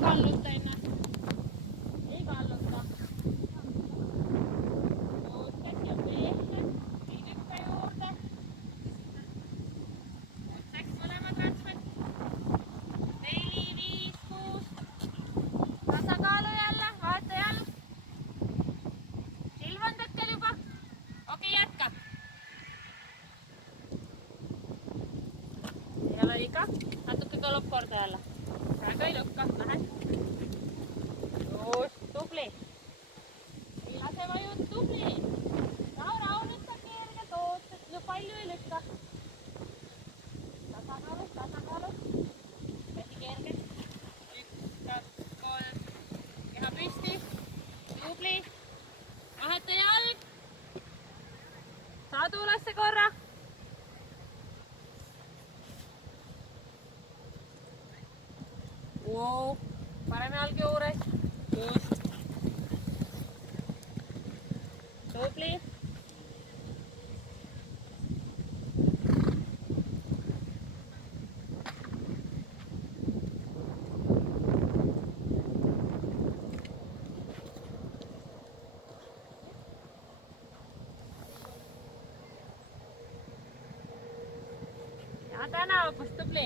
kalluta enää. Ei kalluta. Puutteet ja pehmet. Sinekkä juurde. Otseks molemmat ratsmed. 4, 5, 6. Tasakaalu jälle. Vaata jälle. Silvan tõkkel juba. Okei, jätka. Siellä liikaa. Natuke kalub korda jälle. Praegu ei lükka. Lähed. Just, tubli. Ei lase vajud, tubli. Raunita kergelt ootad. Ja palju ei lükka. Tasakaalu. Käsi kergelt. 1, 2, 3. Keha püsti. Tubli. Vaheta jalg. Saad ülesse korra. Wow. Parem jalg juures. Just. Tubli. Ja täna hoopis tubli.